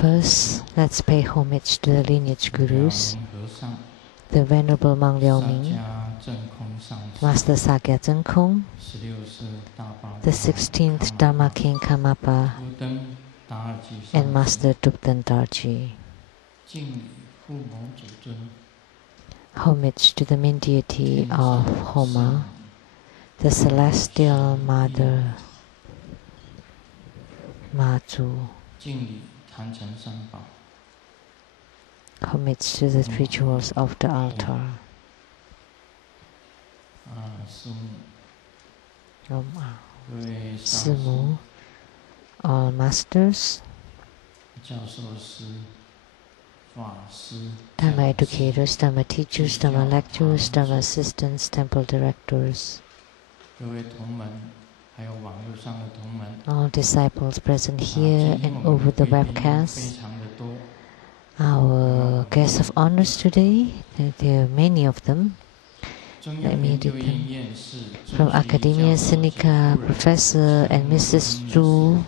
First, let's pay homage to the lineage gurus, the Venerable Mang Liaoming, Master Sakya Zhengkong, the 16th Dharma King Karmapa, and Master Tupten Darji. Homage to the main deity of Homa, the Celestial Mother, Mazu. Homage to the rituals of the altar. Simu, all masters, Dharma educators, Dharma teachers, Dharma lecturers, Dharma assistants, temple directors, all disciples present here and over the webcast, our guests of honors today, there are many of them. Let me read them. From Academia Sinica, Professor and Mrs. Zhu.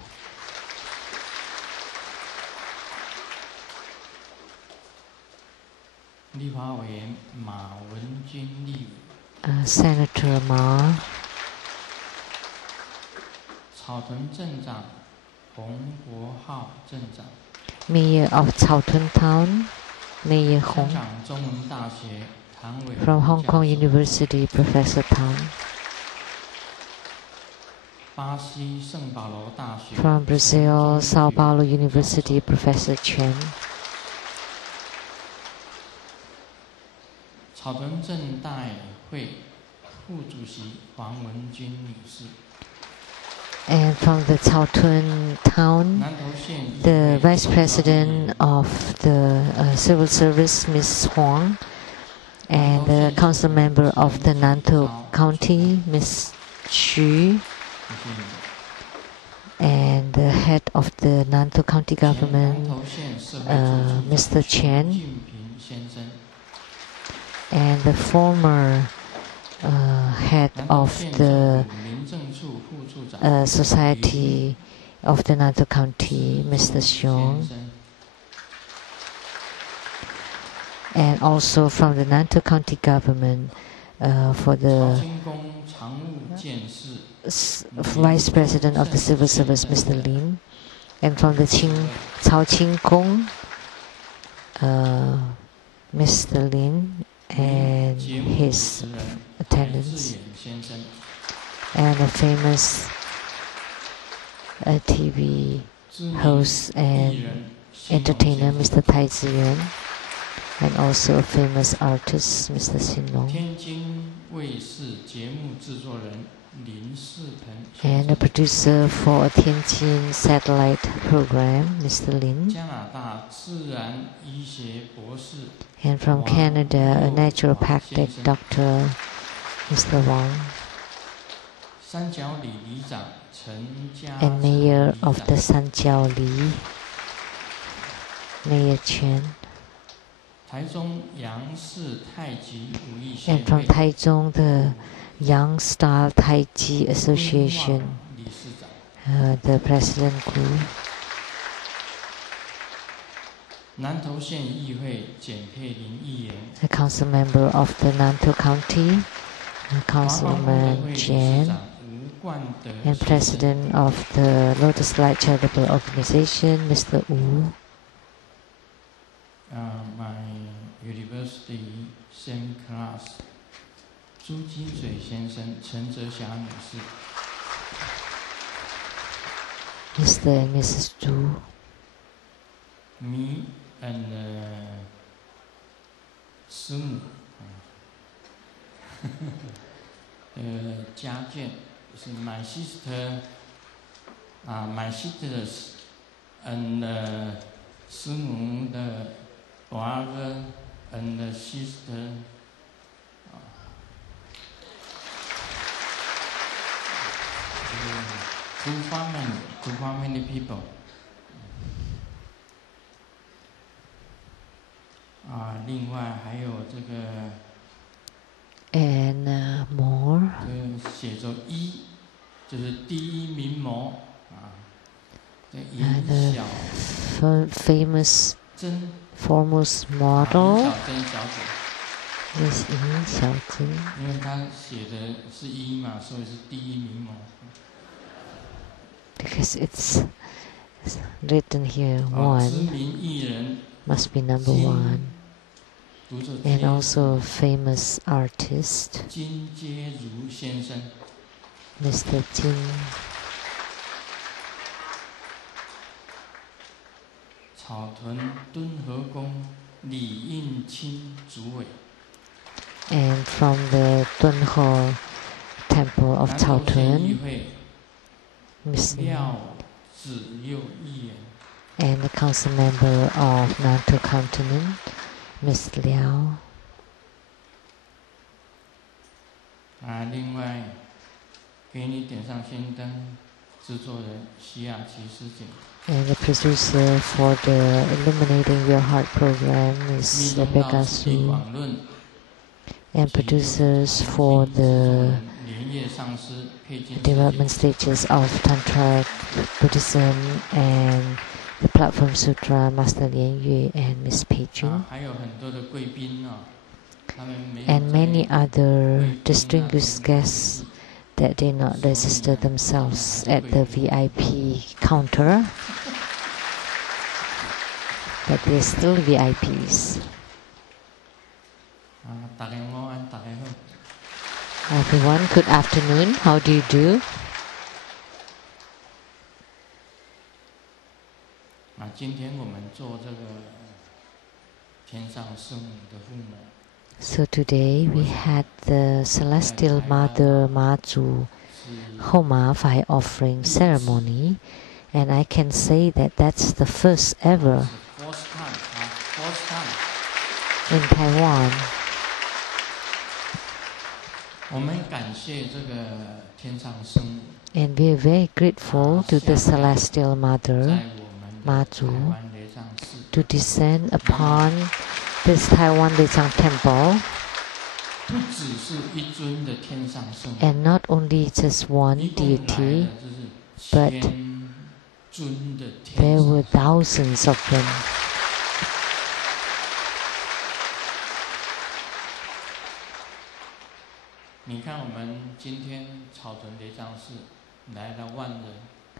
Senator Ma. Mayor of Caotun Town, Mayor Hong. From Hong Kong University, Professor Tang. From Brazil, Sao Paulo University, Professor Chen. And from the Caotun Town, the Vice President of the Civil Service, Ms. Huang, and the council member of the Nantou County, Ms. Xu, and the head of the Nantou County government, Mr. Chen, and the former head of the Society of the Nantou County, Mr. Xiong, and also from the Nantou County government for the Vice President of the Civil Service, Mr. Lian, and from the Caoqing Gong, Mr. Lin and his attendants, and a famous TV host and entertainer, Mr. Tai Ziyuan, and also a famous artist, Mr. Xin Long, and a producer for a Tianjin satellite program, Mr. Lin, and from Canada, a naturopathic doctor, Mr. Wang, and Mayor of the Sanjiao Li, Mayor Chen. And from Taichung, the Young Star Tai Chi Association, the President Gu. The council member of the Nantou County, Councilman Jian, and President of the Lotus Light Charitable Organization, Mr. Wu. My university same class, 朱金水先生、陈哲霞女士。Mr. and Mrs. Zhu. Me and 师母，家眷是 my sister, my sisters and 师母的 brother and sister. Too many people. 另外还有这个 and more. 写着一，就是第一名模这 the famous foremost model is Yin Xiaojing. Because it's written here, one must be number one. And also famous artist, Mr. Jin. And from the Dunho temple of Caotun, and the council member of Nantou Continent, Miss Liao. And the producer for the Illuminating Your Heart program is Rebecca Su. And producers for the development stages of Tantra Buddhism and the Platform Sutra, Master Lian Yue and Miss Pei Jun. And many other distinguished guests that did not register themselves at the VIP counter, but they're still VIPs. Everyone, good afternoon. How do you do? So today we had the Celestial Mother Mazu Homa fire offering ceremony, and I can say that that's the first ever in Taiwan. And we are very grateful to the Celestial Mother Mazu to descend upon this Taiwan Lichang temple, and not only just one deity, but there were thousands of them.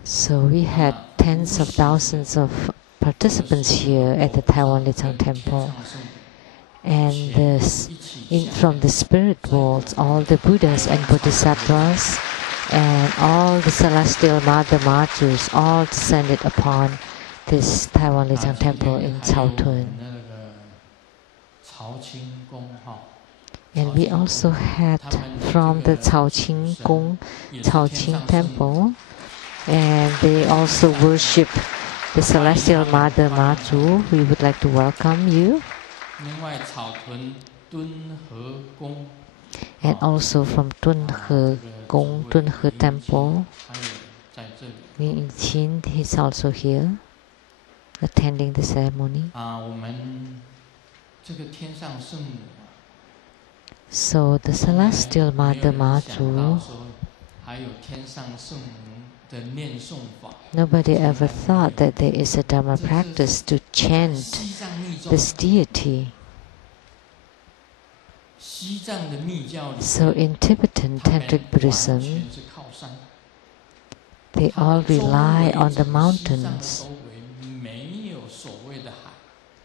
So we had tens of thousands of participants here at the Taiwan Lichang temple, and from the spirit worlds, all the Buddhas and Bodhisattvas and all the Celestial Mother Mazus all descended upon this Taiwan Lichang temple in Caotun. And we also had from the Caoqing Gong, Caoqing temple, and they also worship the Celestial Mother Mazu. We would like to welcome you. And also from Dunhe Gong, Dunhe Temple, Li Qin is also here, attending the ceremony. So the Celestial Mother Mazu, nobody ever thought that there is a Dharma practice to chant this deity. So in Tibetan Tantric Buddhism, they all rely on the mountains,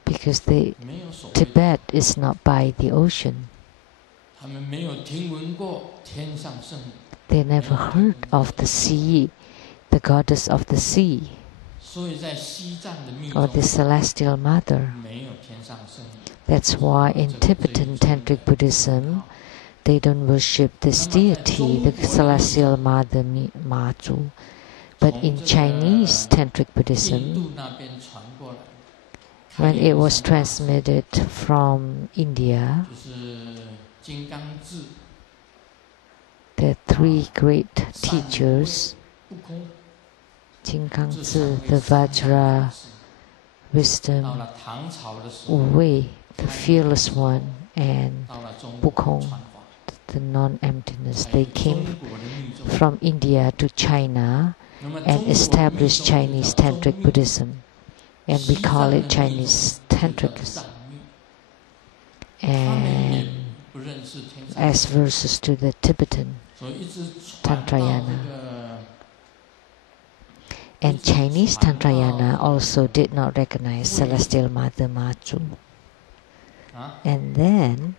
because Tibet is not by the ocean. They never heard of the sea, the goddess of the sea, or the Celestial Mother. That's why in Tibetan Tantric Buddhism, they don't worship this deity, the Celestial Mother Mazu. But in Chinese Tantric Buddhism, when it was transmitted from India, the three great teachers, Jingangzi, the Vajra wisdom, Wu Wei, the fearless one, and Bukong, the non-emptiness, they came from India to China and established Chinese Tantric Buddhism, and we call it Chinese Tantric, and as versus to the Tibetan Tantrayana. And Chinese Tantrayana also did not recognize Celestial Mother Matsu. And then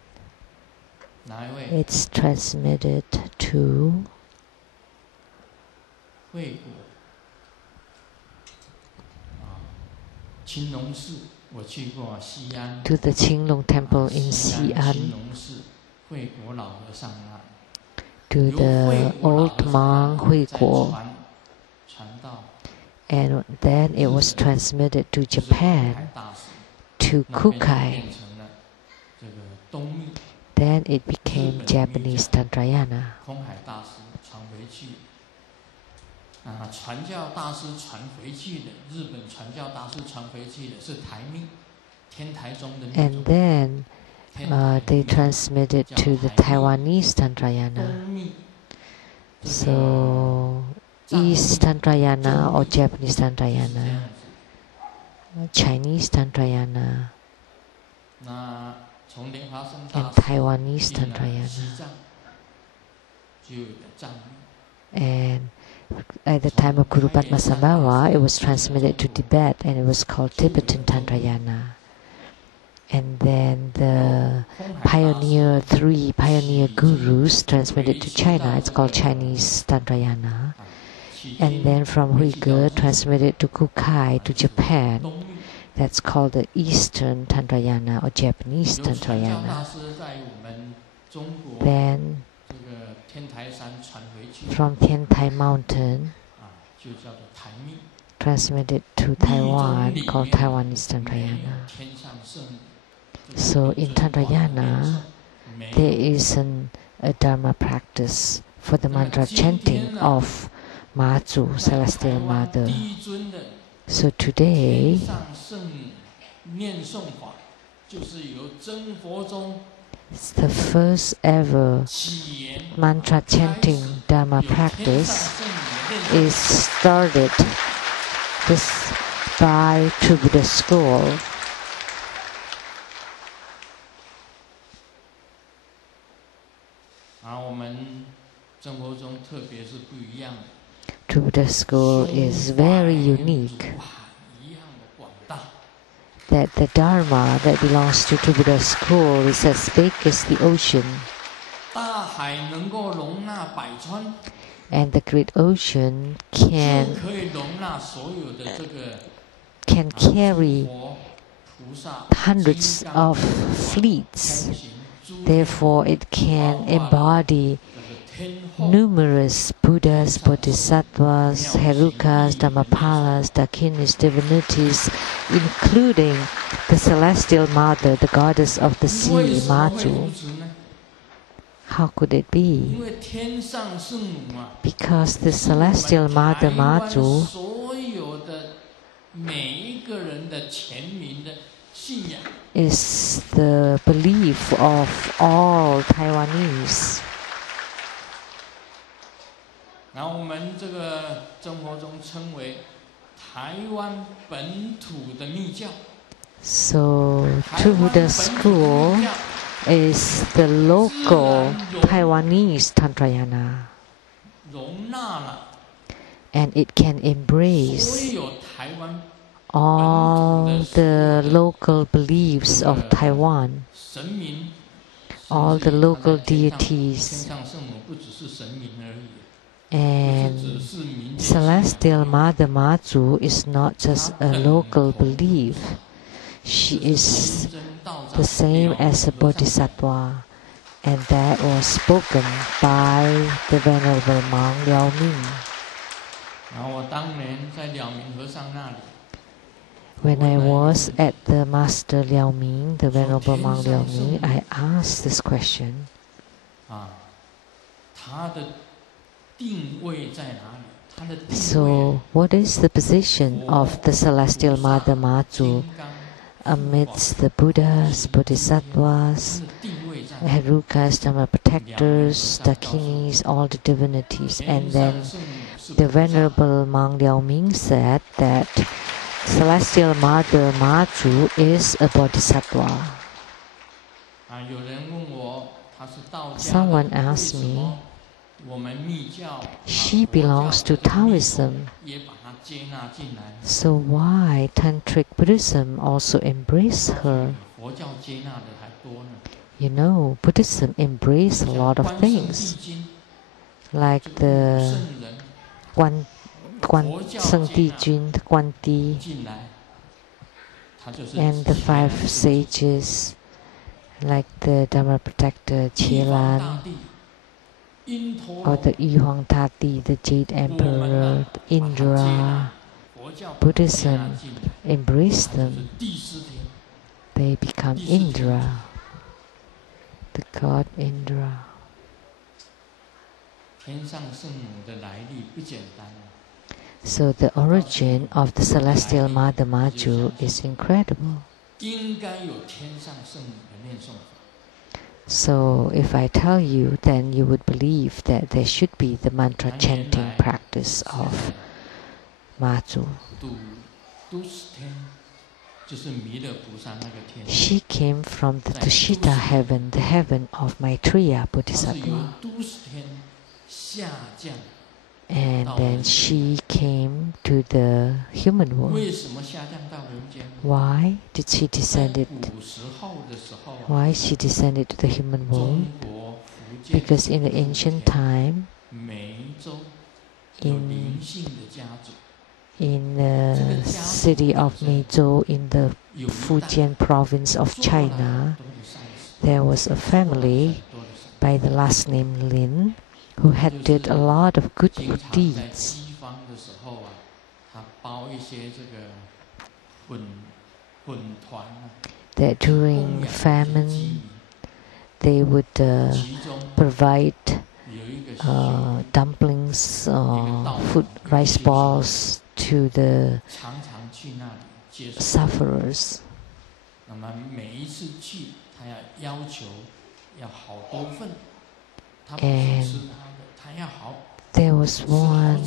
it's transmitted to the Qinglong Temple in Xi'an, to the old monk Hui Guo, and then it was transmitted to Japan, to Kukai. Then it became Japanese Tantrayana. And then they transmitted to the Taiwanese Tantrayana. So East Tantrayana or Japanese Tantrayana, Chinese Tantrayana, and Taiwanese Tantrayana. And at the time of Guru Padmasambhava, it was transmitted to Tibet, and it was called Tibetan Tantrayana. And then the three pioneer gurus transmitted to China. It's called Chinese Tantrayana. And then from Uyghur transmitted to Kukai, to Japan. That's called the Eastern Tantrayana or Japanese Tantrayana. Then from Tiantai Mountain transmitted to Taiwan, called Taiwanese Tantrayana. So in Tantrayana, there is a Dharma practice for the mantra chanting of Matsu, Celestial Mother. So today, the first ever mantra chanting Dharma practice is started by True Buddha School. True Buddha School is very unique. That the Dharma that belongs to True Buddha School is as big as the ocean. And the great ocean can carry hundreds of fleets. Therefore, it can embody numerous Buddhas, Bodhisattvas, Herukas, Dhammapalas, Dakinis, divinities, including the Celestial Mother, the goddess of the sea, Matsu. How could it be? Because the Celestial Mother, Matsu, is the belief of all Taiwanese. So, True Buddha School is the local Taiwanese Tantrayana, and it can embrace all the local beliefs of Taiwan, all the local deities. And Celestial Mother Matsu is not just a local belief. She is the same as a Bodhisattva, and that was spoken by the Venerable monk Liao Ming. When I was at the Master Liao Ming, the Venerable monk Liao Ming, I asked this question. So, what is the position of the Celestial Mother Matsu amidst the Buddhas, Bodhisattvas, Herukas, Dharma protectors, Dakinis, all the divinities? And then the Venerable monk Liao Ming said that Celestial Mother Maju is a bodhisattva. Someone asked me, she belongs to Taoism, so why Tantric Buddhism also embrace her? You know, Buddhism embrace a lot of things, like the Seng Di Jun, Guan Di, and the 5 sages, like the Dharma protector Qielan, or the Yu Huang Tati, the Jade Emperor, Indra. Buddhism embraced them. They become Indra, the god Indra. So the origin of the Celestial Mother Maju is incredible. So if I tell you, then you would believe that there should be the mantra chanting practice of Maju. She came from the Tushita heaven, the heaven of Maitreya Bodhisattva. And then she came to the human world. Why did she descend? Why she descended to the human world? Because in the ancient time, in the city of Meizhou, in the Fujian province of China, there was a family by the last name Lian, who had did a lot of good deeds. That during famine, they would provide dumplings, food, rice balls to the sufferers. And there was one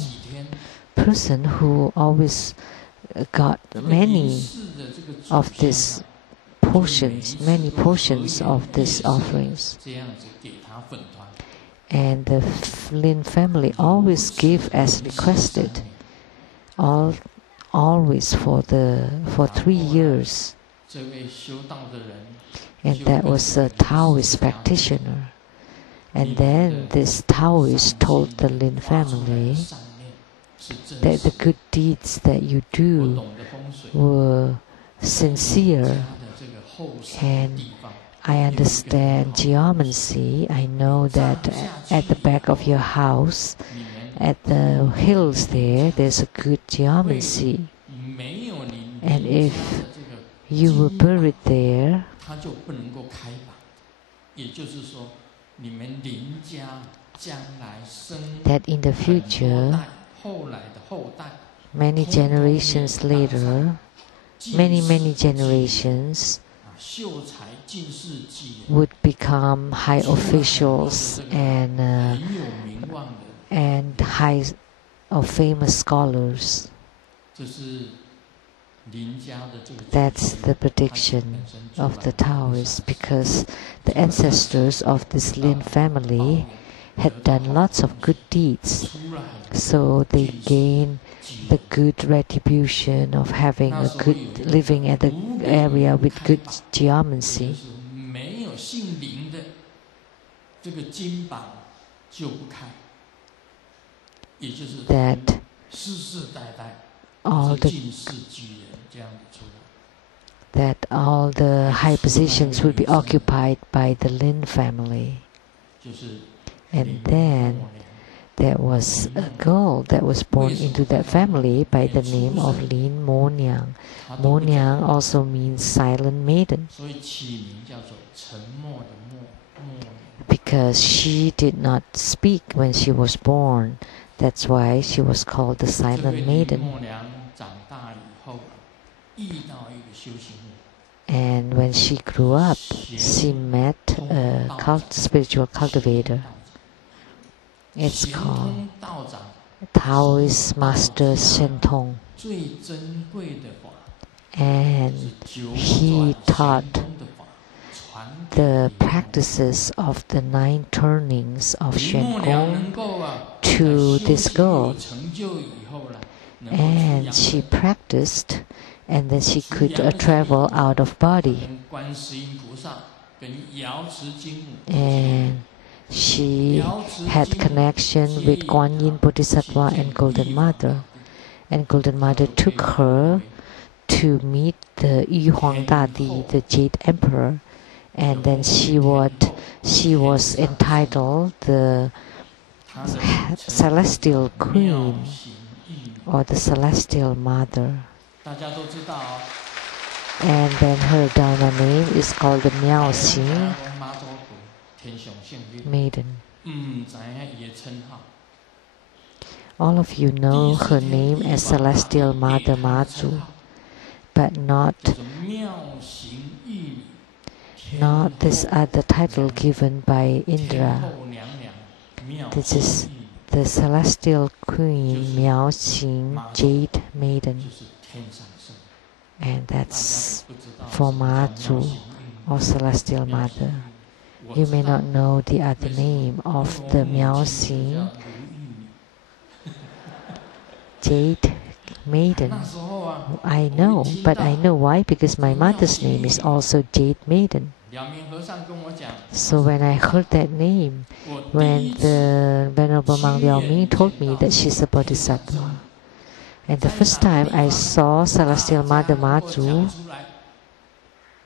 person who always got many of these portions, many portions of these offerings. And the Lin family always gave as requested, always for 3 years. And that was a Taoist practitioner. And then this Taoist told the Lin family that the good deeds that you do were sincere. And I understand geomancy. I know that at the back of your house, at the hills there's a good geomancy. And if you were buried there, that in the future, many generations later, many generations would become high officials and high or famous scholars. That's the prediction of the Taoists, because the ancestors of this Lin family had done lots of good deeds, so they gained the good retribution of having a good living at the area with good geomancy. That all the high positions would be occupied by the Lin family. And then there was a girl that was born into that family by the name of Lin Mo Niang. Mo Niang also means silent maiden, because she did not speak when she was born. That's why she was called the silent maiden. And when she grew up, she met a spiritual cultivator. It's called Taoist master Shen Tong, and he taught the practices of the 9 turnings of Shen Gong to this girl. And she practiced, and then she could travel out of body. And she had connection with Guan Yin Bodhisattva and Golden Mother. And Golden Mother took her to meet the Yu Huang Dadi, the Jade Emperor. And then she was entitled the Celestial Queen or the Celestial Mother. And then her Dharma name is called the Miao Xing Maiden. All of you know her name as Celestial Mother Mazu, but not this other title given by Indra. This is the Celestial Queen Miao Xing Jade Maiden. And that's for Mazu or Celestial Mother. You may not know the other name of the Miao Xing Jade Maiden. I know, but I know why, because my mother's name is also Jade Maiden. So when I heard that name, when the Venerable Mang Liao Ming told me that she's a Bodhisattva, and the first time I saw Celestial Mother Mazu,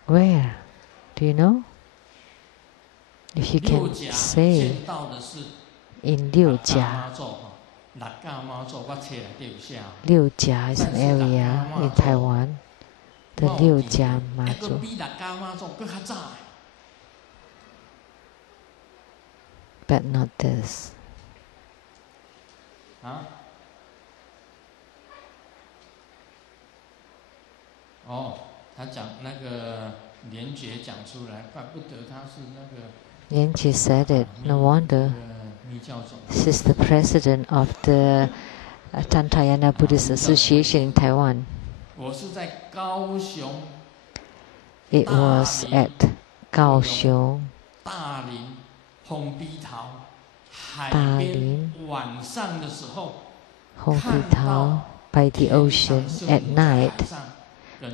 where? Do you know? If you can say, in Liujia. Liujia is an area in Taiwan. The Liujia Mazu. But not this. Lian said it. No wonder. She's the president of the Tantra Buddhist Association in Taiwan. It was at Kaohsiung, Dalian, Hongpitao, by the ocean. At night,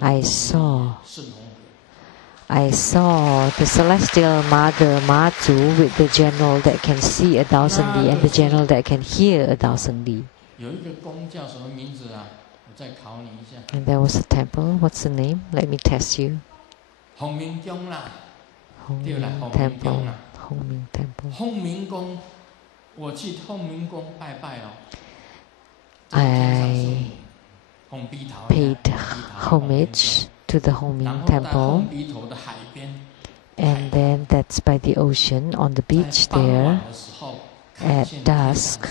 I saw the Celestial Mother Mazu with the general that can see 1,000 li and the general that can hear 1,000 li. And there was a temple. What's the name? Let me test you. Hongming Temple. Hongming Temple. I paid homage to the Hongming Temple, and then that's by the ocean on the beach there. At dusk,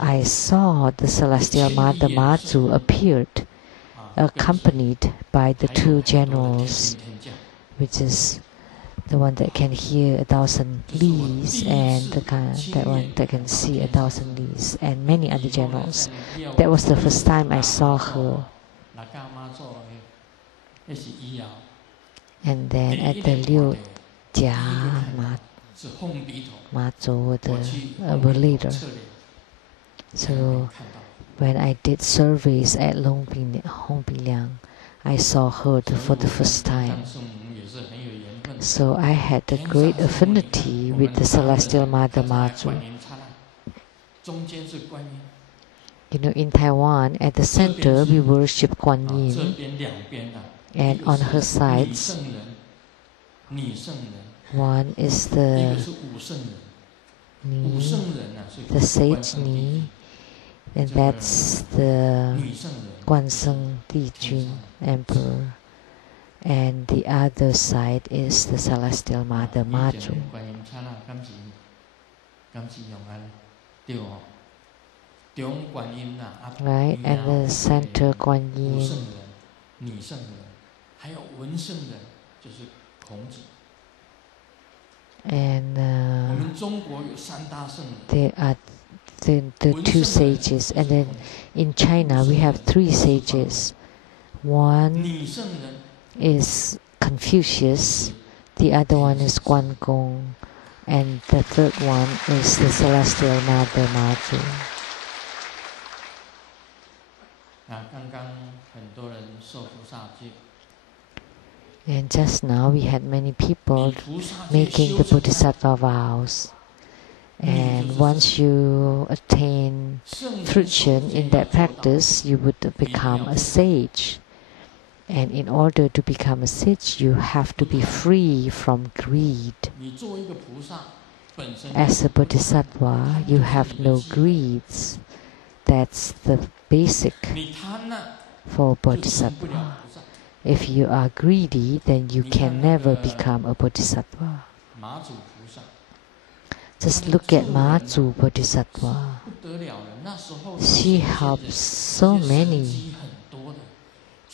I saw the Celestial Mother Mazu appeared, accompanied by the 2 generals, which is the one that can hear 1,000 lis and that one that can see 1,000 lis, and many other generals. That was the first time I saw her. And then at the Liujia Mazu, the leader. So when I did surveys at Hongbiliang, I saw her for the first time. So I had a great affinity with the Celestial Mother Mazu. You know, in Taiwan, at the center, we worship Guan Yin, and on her sides, one is the Ni, the sage Ni, and that's the Guanzheng Dijun Emperor. And the other side is the Celestial Mother Mazu. Right, and the center Guan Yin. And there are the two sages. And then in China we have three sages. One is Confucius, the other one is Guan Gong, and the third one is the Celestial Mother Marjorie. And just now we had many people making the Bodhisattva vows. And once you attain fruition in that practice, you would become a sage. And in order to become a sage, you have to be free from greed. As a Bodhisattva, you have no greeds. That's the basic for Bodhisattva. If you are greedy, then you can never become a Bodhisattva. Just look at Mazu Bodhisattva. She helps so many.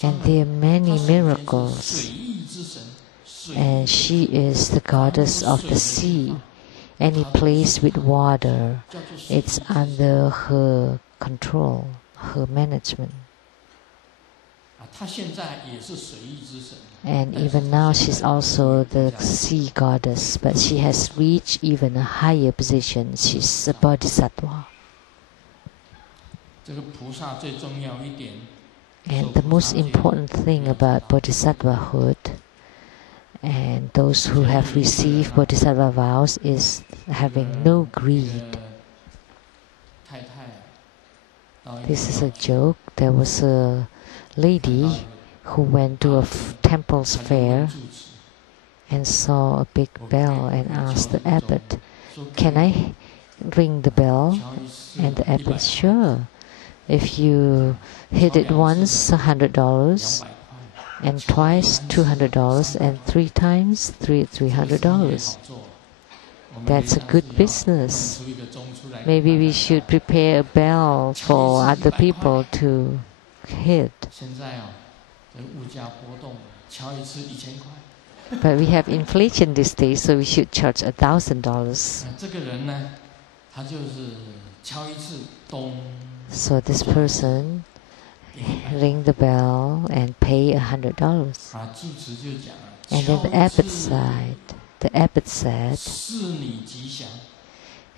And there are many miracles. And she is the goddess of the sea. Any place with water, it's under her control, her management. And even now she's also the sea goddess, but she has reached even a higher position. She's a bodhisattva. And the most important thing about bodhisattvahood and those who have received bodhisattva vows is having no greed. This is a joke. There was a lady who went to a temple's fair and saw a big bell and asked the abbot, "Can I ring the bell?" And the abbot, "Sure. If you hit it once, $100, and twice, $200, and three times, $300. That's a good business. Maybe we should prepare a bell for other people to hit." But we have inflation these days, so we should charge $1,000. So this person ring the bell and pay $100. And then the abbot said,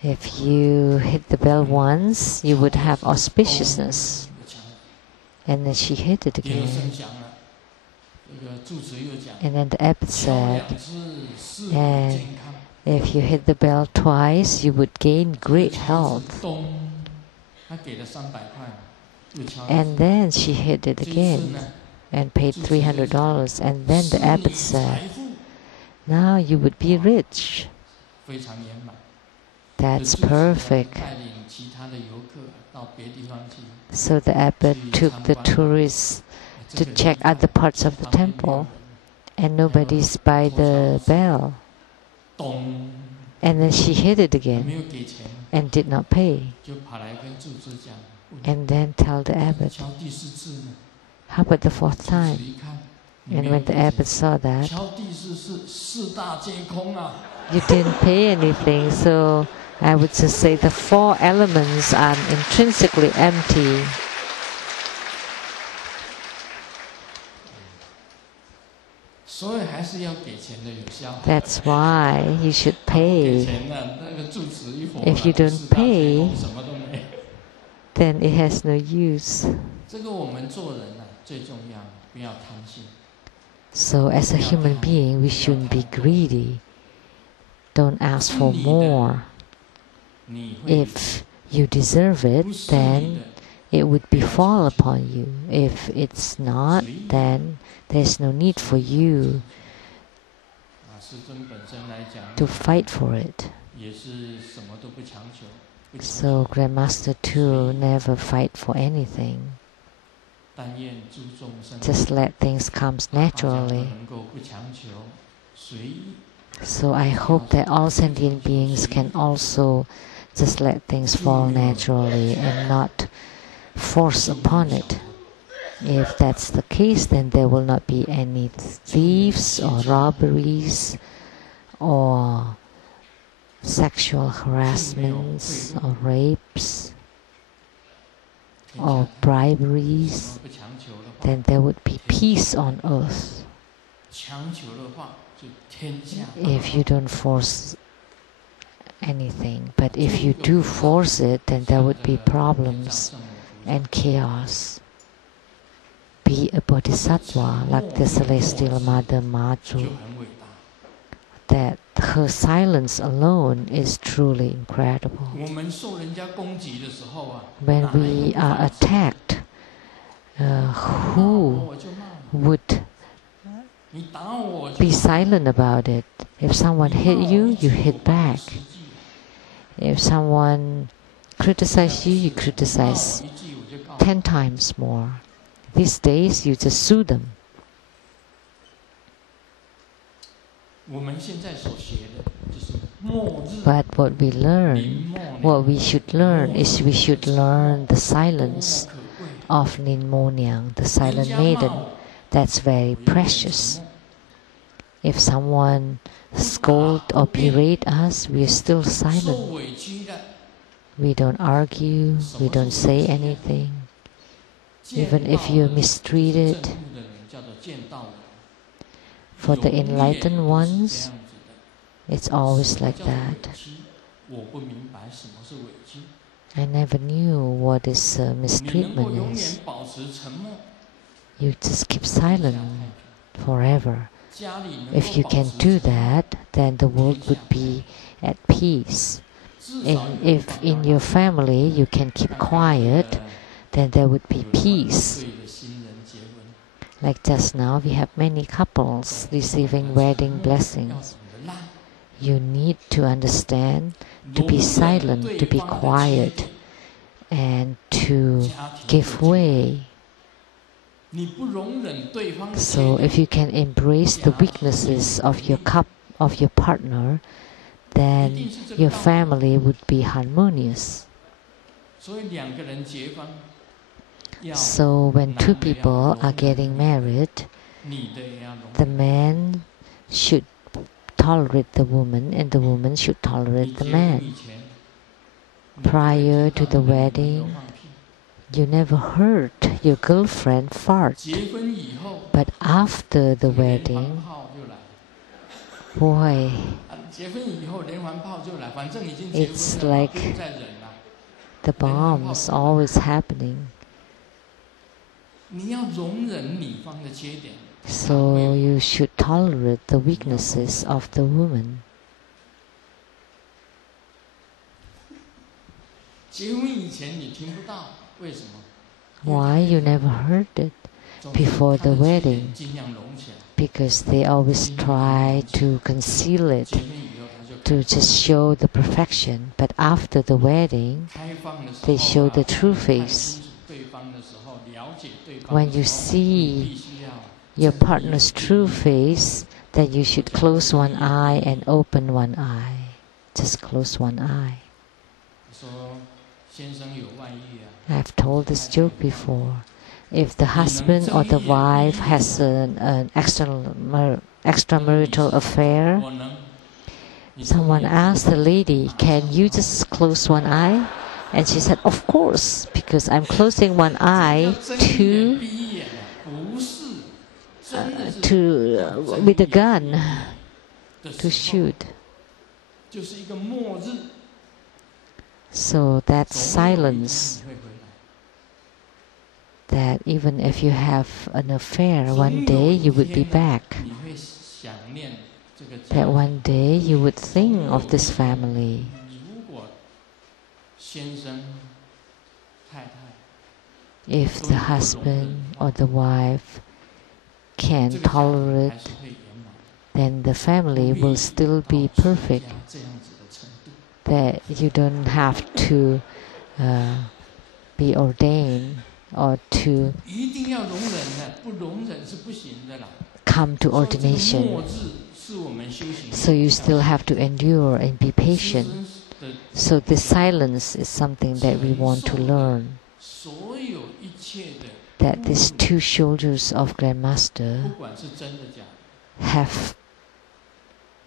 if you hit the bell once, you would have auspiciousness. And then she hit it again. And then the abbot said, and if you hit the bell twice, you would gain great health. And then she hit it again and paid $300. And then the abbot said, now you would be rich. That's perfect. So the abbot took the tourists to check other parts of the temple, and nobody's by the bell. And then she hit it again and did not pay. And then tell the abbot, how about the fourth time? And when the abbot saw that, you didn't pay anything, so I would just say the four elements are intrinsically empty. That's why you should pay. If you don't pay, then it has no use. So as a human being, we shouldn't be greedy. Don't ask for more. If you deserve it, then it would befall upon you. If it's not, then there's no need for you to fight for it. So Grandmaster too never fight for anything. Just let things come naturally. So I hope that all sentient beings can also just let things fall naturally and not force upon it. If that's the case, then there will not be any thieves or robberies or sexual harassments or rape. bribes or briberies, then there would be peace on earth. If you don't force anything, but if you do force it, then there would be problems and chaos. Be a bodhisattva like the celestial mother Madhu, that her silence alone is truly incredible. When we are attacked, who would be silent about it? If someone hit you, you hit back. If someone criticizes you, you criticize 10 times more. These days, you just sue them. But what we should learn is we should learn the silence of Nin Mo Niang, the silent maiden. That's very precious. If someone scold or berate us, we are still silent. We don't argue, we don't say anything. Even if you're mistreated, for the enlightened ones, it's always like that. I never knew what is mistreatment is. You just keep silent forever. If you can do that, then the world would be at peace. And if in your family you can keep quiet, then there would be peace. Like just now, we have many couples receiving wedding blessings. You need to understand to be silent, to be quiet, and to give way. So if you can embrace the weaknesses of your partner, then your family would be harmonious. So when two people are getting married, the man should tolerate the woman and the woman should tolerate the man. Prior to the wedding, you never heard your girlfriend fart. But after the wedding, boy, it's like the bombs always happening. So you should tolerate the weaknesses of the woman. Why you never heard it before the wedding? Because they always try to conceal it, to just show the perfection. But after the wedding, they show the true face. When you see your partner's true face, then you should close one eye and open one eye. Just close one eye. I've told this joke before. If the husband or the wife has an extramarital affair, someone asked the lady, "Can you just close one eye?" And she said, "Of course, because I'm closing one eye with a gun to shoot." So that silence, that even if you have an affair, one day you would be back. That one day you would think of this family. If the husband or the wife can tolerate, then the family will still be perfect. That you don't have to be ordained or to come to ordination. So you still have to endure and be patient. So this silence is something that we want to learn. That these two shoulders of Grandmaster have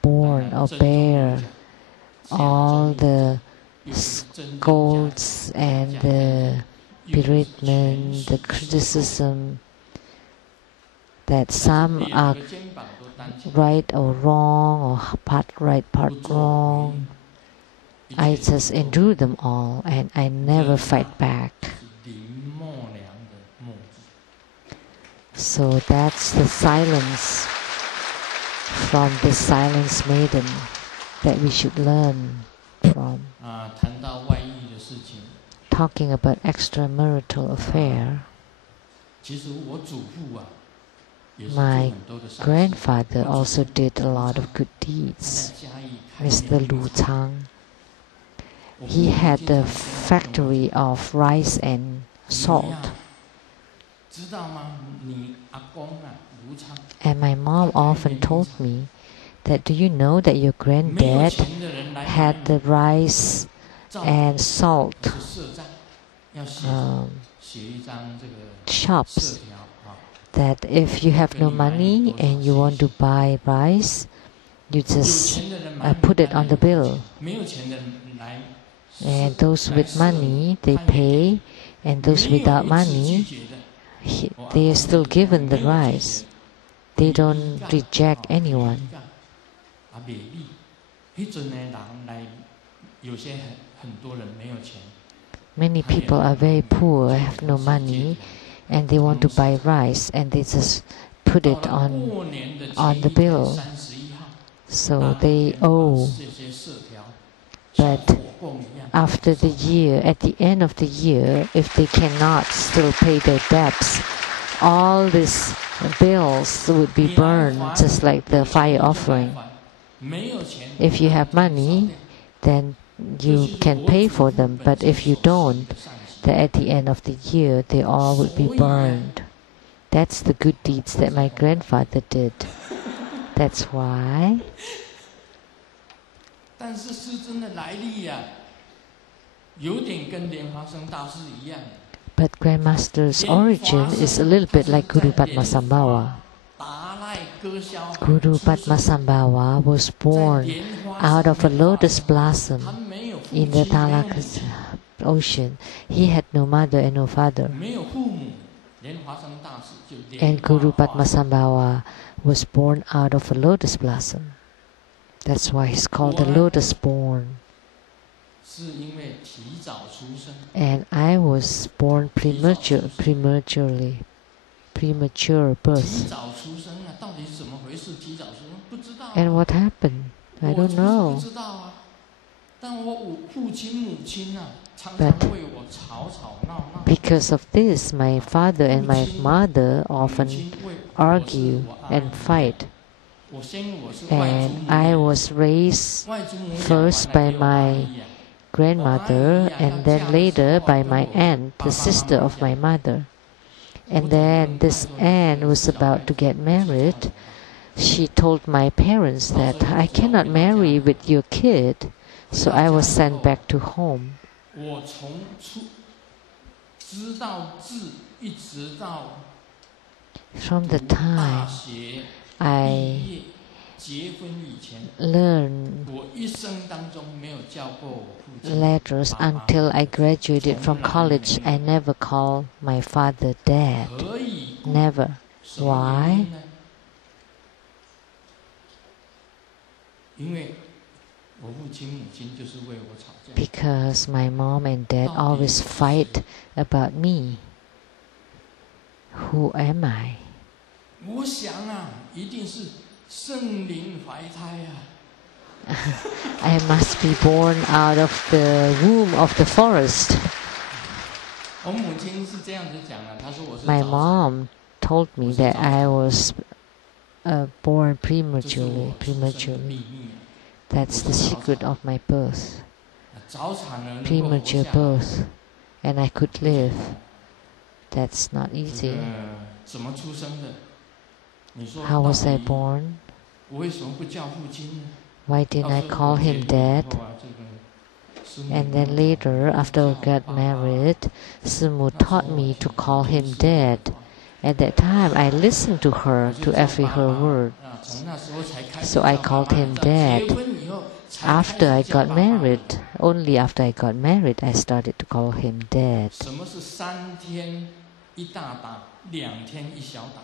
borne or bear all the scolds and the beratement, the criticism that some are right or wrong, or part right, part wrong. I just endure them all, and I never fight back. So that's the silence from the silence maiden that we should learn from. Talking about extramarital affair, my grandfather also did a lot of good deeds, Mr. Tsang. He had a factory of rice and salt. And my mom often told me that, do you know that your granddad had the rice and salt shops, that if you have no money and you want to buy rice, you just put it on the bill. And those with money, they pay, and those without money, they are still given the rice. They don't reject anyone. Many people are very poor, have no money, and they want to buy rice, and they just put it on the bill. So they owe. But after the year, at the end of the year, if they cannot still pay their debts, all these bills would be burned, just like the fire offering. If you have money, then you can pay for them. But if you don't, then at the end of the year, they all would be burned. That's the good deeds that my grandfather did. That's why. But Grandmaster's origin is a little bit like Guru Padmasambhava. Guru Padmasambhava was born out of a lotus blossom in the Thalaka ocean. He had no mother and no father. And Guru Padmasambhava was born out of a lotus blossom. That's why he's called the lotus born. And I was born premature birth. And what happened? I don't know. But because of this, my father and my mother often argue and fight. And I was raised first by my grandmother, and then later by my aunt, the sister of my mother. And then this aunt was about to get married. She told my parents that I cannot marry with your kid, so I was sent back to home. From the time I learned letters until I graduated from college, I never called my father Dad. Never. Why? Because my mom and dad always fight about me. Who am I? I must be born out of the womb of the forest. My mom told me that I was born prematurely. That's the secret of my birth. Premature birth. And I could live. That's not easy. How was I born? Why didn't I call him Dad? And then later, after I got married, Simu taught me to call him Dad. At that time, I listened to her, to every her word. So I called him Dad. after I got married, only after I got married, I started to call him Dad. 什么是3天一大打，2天一小打？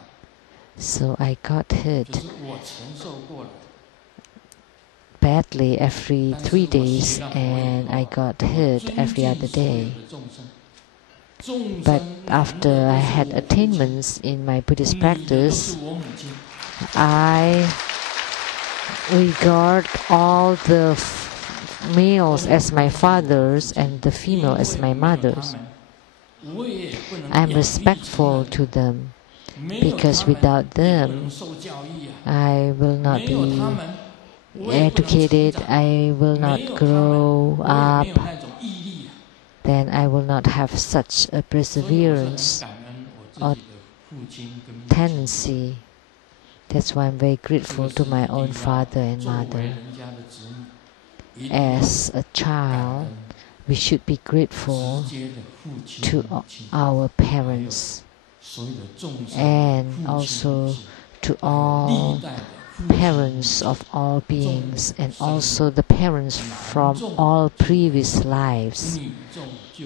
So I got hurt 就是我承受过了。 badly every 3 days, and I got hurt every other day. But after I had attainments in my Buddhist practice, I regard all the males as my fathers and the female as my mothers. I'm respectful to them, because without them, I will not be educated, I will not grow up, then I will not have such a perseverance or tendency. That's why I'm very grateful to my own father and mother. As a child, we should be grateful to our parents and also to all parents of all beings, and also the parents from all previous lives,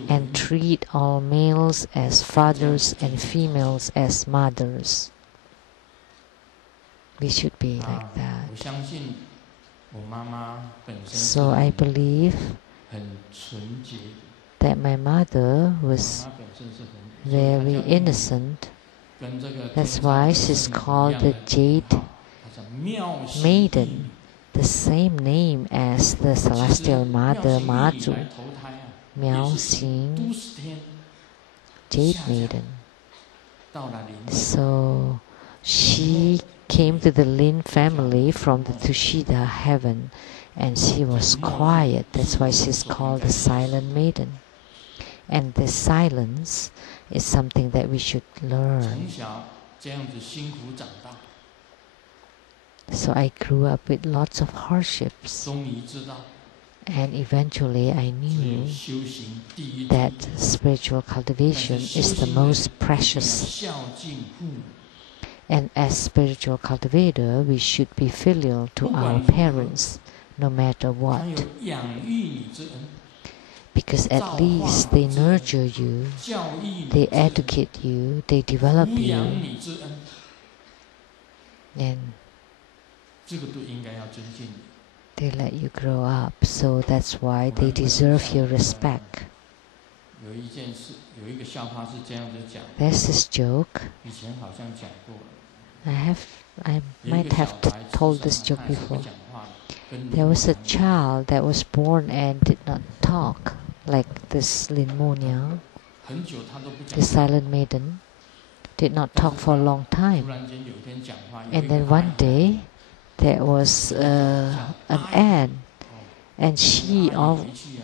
and treat all males as fathers and females as mothers. We should be like that. So I believe that my mother was very innocent. That's why she's called the Jade Maiden, the same name as the celestial mother Mazu, Miao Xing, Jade Maiden. So she came to the Lian family from the Tushita heaven, and she was quiet. That's why she's called the Silent Maiden. And this silence is something that we should learn. So I grew up with lots of hardships, and eventually I knew that spiritual cultivation is the most precious. And as spiritual cultivator, we should be filial to our parents, no matter what. Because at least they nurture you, they educate you, they develop you, and they let you grow up. So that's why they deserve your respect. There's this joke. I might have told this joke before. There was a child that was born and did not talk, like this Lin Mo-niang, the silent maiden, did not talk for a long time. And then one day, there was an ant, and she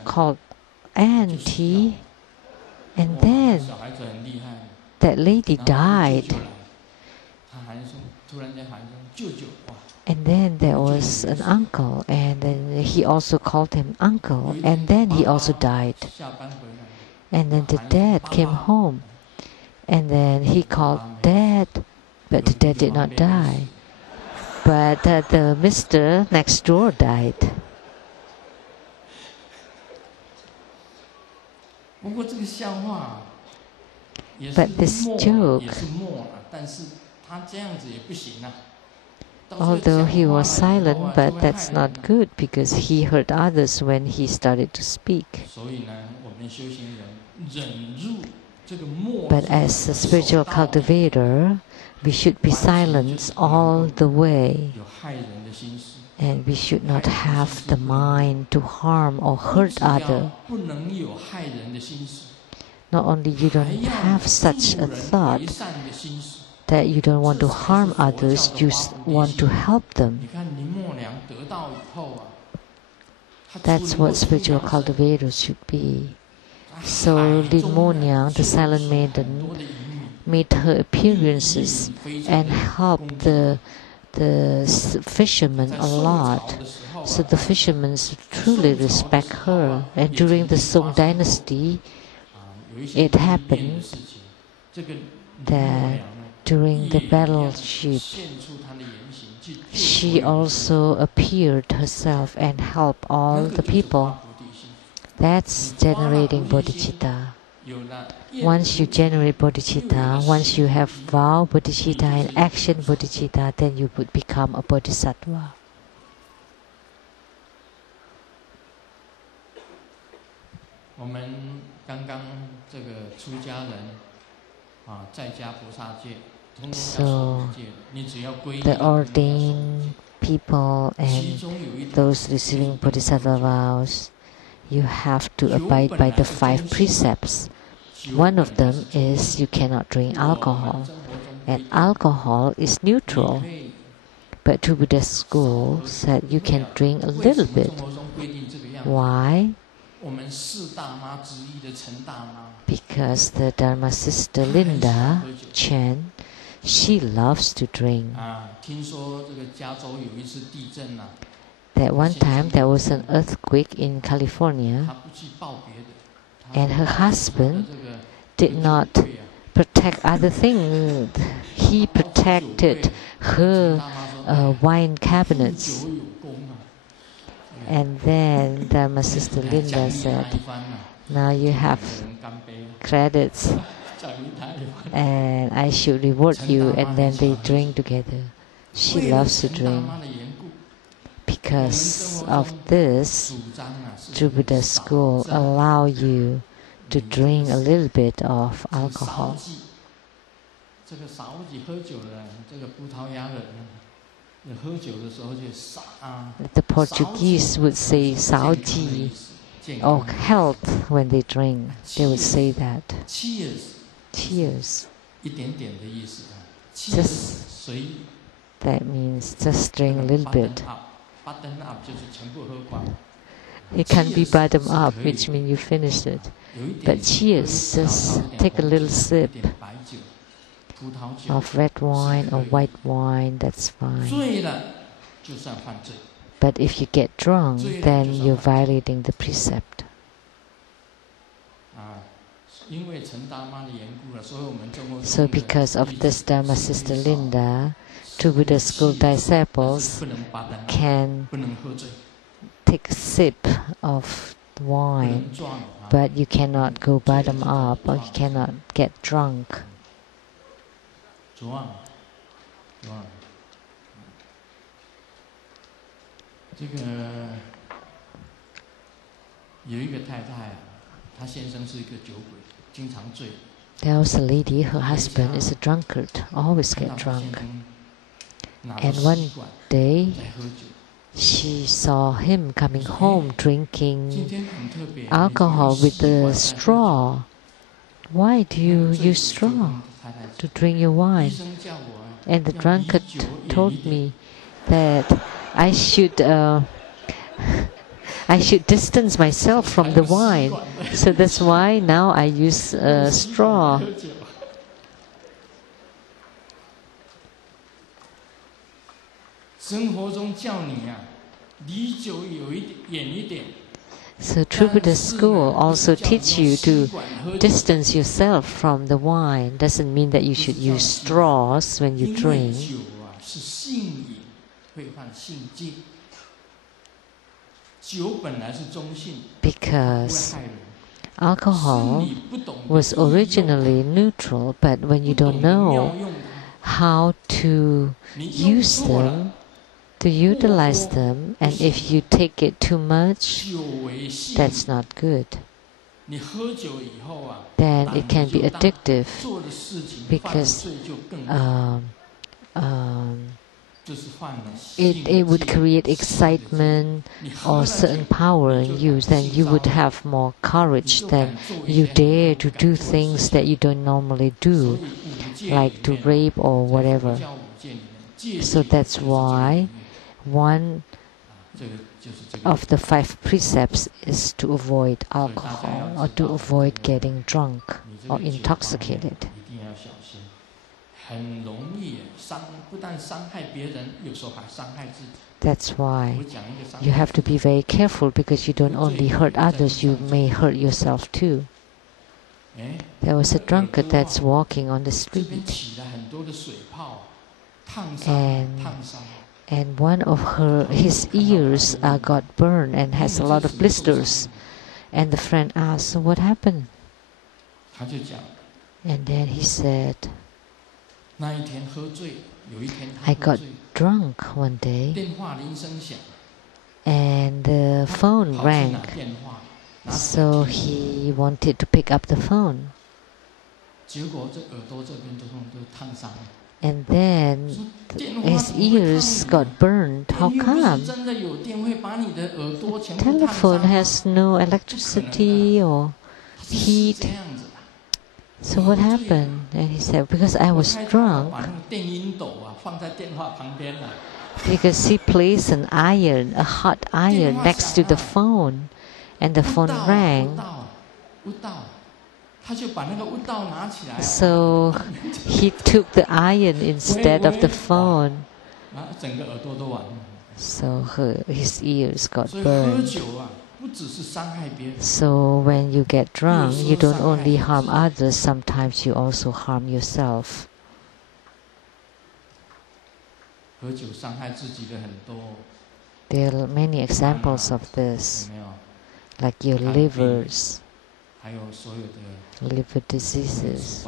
called Auntie, and then that lady died. And then there was an uncle, and then he also called him uncle, and then he also died. And then the dad came home, and then he called dad, but the dad did not die. But the Mr. next door died. But this joke, although he was silent, but that's not good because he hurt others when he started to speak. But as a spiritual cultivator, we should be silent all the way. And we should not have the mind to harm or hurt others. Not only you don't have such a thought that you don't want to harm others, you want to help them. That's what spiritual cultivators should be. So Lin Mo-niang, the silent maiden, made her appearances and helped the fishermen a lot. So the fishermen truly respect her. And during the Song dynasty, it happened that during the battleship, she also appeared herself and helped all the people. That's generating bodhicitta. Once you generate bodhicitta, once you have vow bodhicitta and action bodhicitta, then you would become a bodhisattva. 我们刚刚这个出家人在家菩萨戒，通通叫受戒。你只要皈依。The ordained people and those receiving bodhisattva vows, you have to abide by the 5 precepts. One of them is you cannot drink alcohol, and alcohol is neutral. But True Buddha school said you can drink a little bit. Why? Because the Dharma sister Linda Chen, she loves to drink. That one time there was an earthquake in California, and her husband did not protect other things. He protected her wine cabinets. And then Dharma sister Linda said, now you have credits and I should reward you, and then they drink together. She loves to drink. Because of this, True Buddha school allow you to drink a little bit of alcohol. The Portuguese would say saúde or health when they drink. They would say that. Cheers. Just, that means just drink a little bit. It can be bottom up, which means you finished it. But cheers, just take a little sip of red wine or white wine, that's fine. But if you get drunk, then you're violating the precept. So because of this Dharma sister Linda, True Buddha school disciples can take a sip of wine, but you cannot go bottom up or you cannot get drunk. There was a lady, her husband is a drunkard, always get drunk. And one day, she saw him coming home drinking alcohol with a straw. Why do you use straw to drink your wine? And the drunkard told me that I should distance myself from the wine. So that's why now I use a straw. So True Buddha school also teach you to distance yourself from the wine. Doesn't mean that you should use straws when you drink. Because alcohol was originally neutral, but when you don't know how to use them, to utilize them, and if you take it too much, that's not good. Then it can be addictive because it would create excitement or certain power in you. Then you would have more courage. Then you dare to do things that you don't normally do, like to rape or whatever. So that's why one of the 5 precepts is to avoid alcohol or to avoid getting drunk or intoxicated. That's why you have to be very careful, because you don't only hurt others, you may hurt yourself too. there was a drunkard that's walking on the street, and one of his ears got burned and has a lot of blisters. And the friend asked, "So what happened?" And then he said, "I got drunk one day, and the phone rang. So he wanted to pick up the phone. And then his ears got burned. How come? Telephone has no electricity or heat. So what happened?" And he said, "Because I was drunk." Because he placed an iron, a hot iron, next to the phone, and the phone rang. So he took the iron instead of the phone. So his ears got burned. So when you get drunk, you don't only harm others, sometimes you also harm yourself. There are many examples of this, like your livers, liver diseases,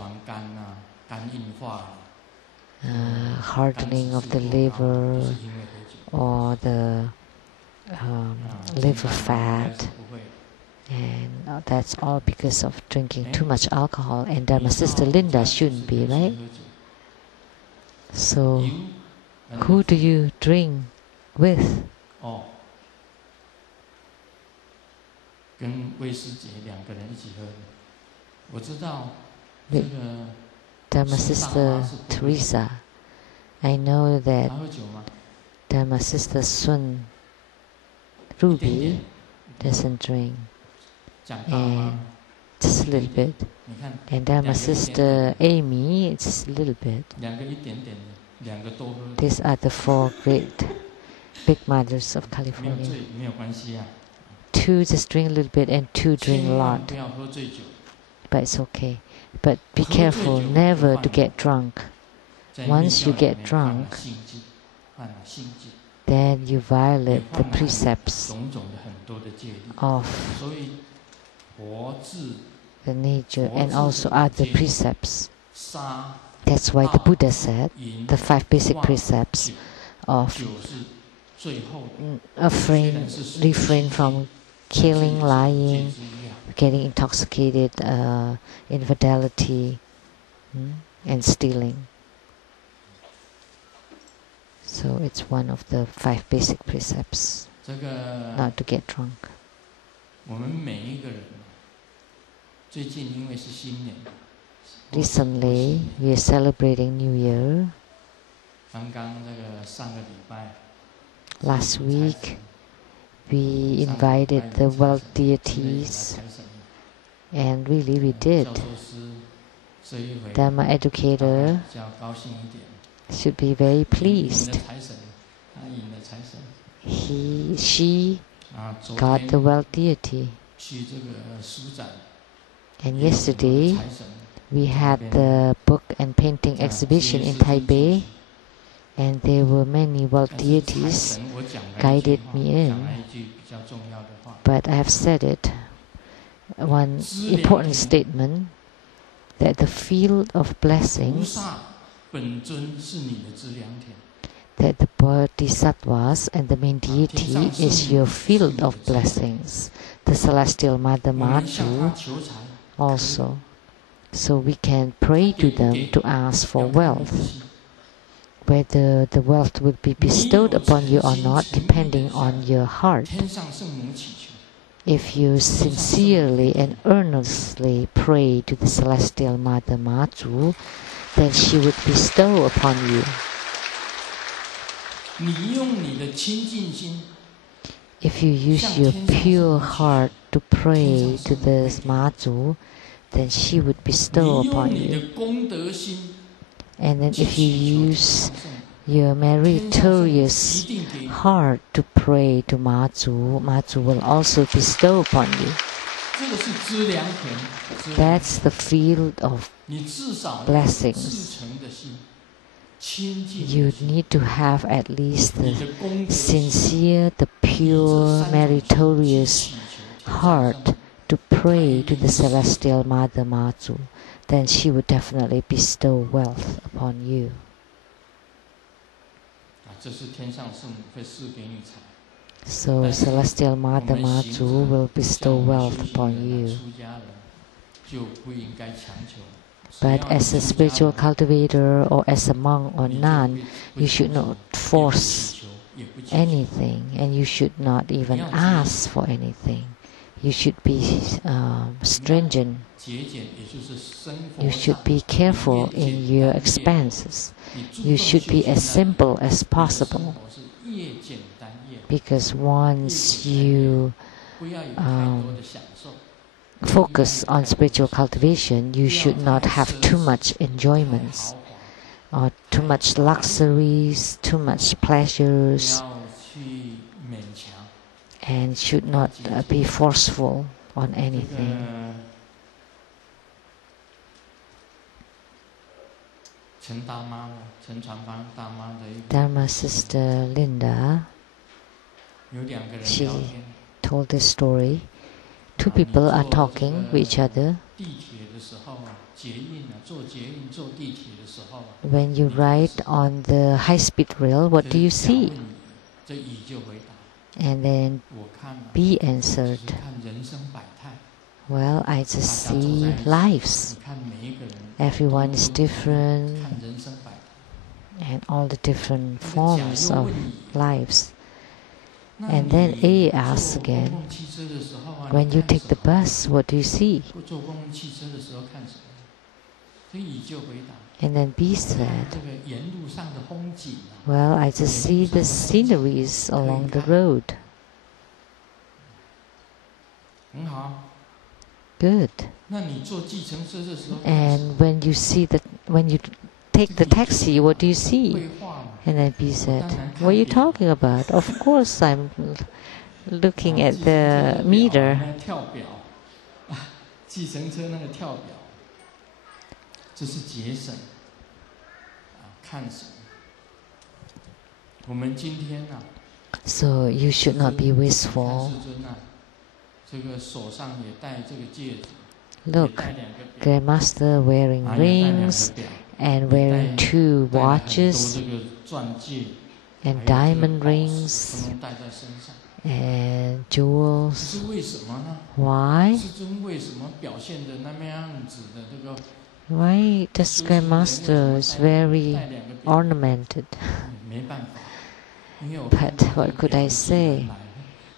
hardening of the liver, or the liver fat, and that's all because of drinking too much alcohol. And Dharma Sister Linda shouldn't be, right? So who do you drink with? With Dharma Sister Teresa. I know that Dharma Sister Sun Ruby doesn't drink, and just a little bit. And Dharma Sister Amy, just a little bit. These are the four great big mothers of California. Two just drink a little bit, and two drink a lot. But it's okay. But be careful never to get drunk. Once you get drunk, then you violate the precepts of the nature and also other precepts. That's why the Buddha said the 5 basic precepts of refrain from killing, lying, getting intoxicated, infidelity, and stealing. So it's one of the 5 basic precepts, not to get drunk. Recently, we are celebrating New Year. Last week, we invited the wealth deities, and really we did. Dharma educator should be very pleased. She got the wealth deity. And yesterday, we had the book and painting exhibition in Taipei, and there were many wealth deities guided me in. But I have said it, one important statement, that the field of blessings, that the bodhisattvas and the main deity is your field of blessings. The celestial Mother Matru also. So we can pray to them to ask for wealth. Whether the wealth will be bestowed upon you or not, depending on your heart. If you sincerely and earnestly pray to the celestial Mother Matru, then she would bestow upon you. If you use your pure heart to pray to the Matru, then she would bestow upon you. And then if you use your meritorious heart to pray to Matru, Matru will also bestow upon you. That's the field of blessings. You need to have at least the sincere, the pure, meritorious heart to pray to the Celestial Mother Matsu. Then she would definitely bestow wealth upon you. So Celestial Mother Matsu will bestow wealth upon you. But as a spiritual cultivator or as a monk or nun, you should not force anything, and you should not even ask for anything. You should be stringent. You should be careful in your expenses. You should be as simple as possible. Because once you focus on spiritual cultivation, you should not have too much enjoyments, or too much luxuries, too much pleasures, and should not be forceful on anything. Dharma sister Linda, she told this story. Two people are talking with each other. When you ride on the high-speed rail, what do you see? And then B answered, well, I just see lives. Everyone is different, and all the different forms of lives. And then A asks again, when you take the bus, what do you see? And then B said, well, I just see the sceneries along the road. Good. And when you take the taxi, what do you see? And then B said, what are you talking about? Of course I'm looking at the meter. So you should not be wasteful. Look, Grandmaster wearing rings and wearing 2 watches and diamond rings and jewels. Why? Why does Grandmaster is very ornamented? But what could I say?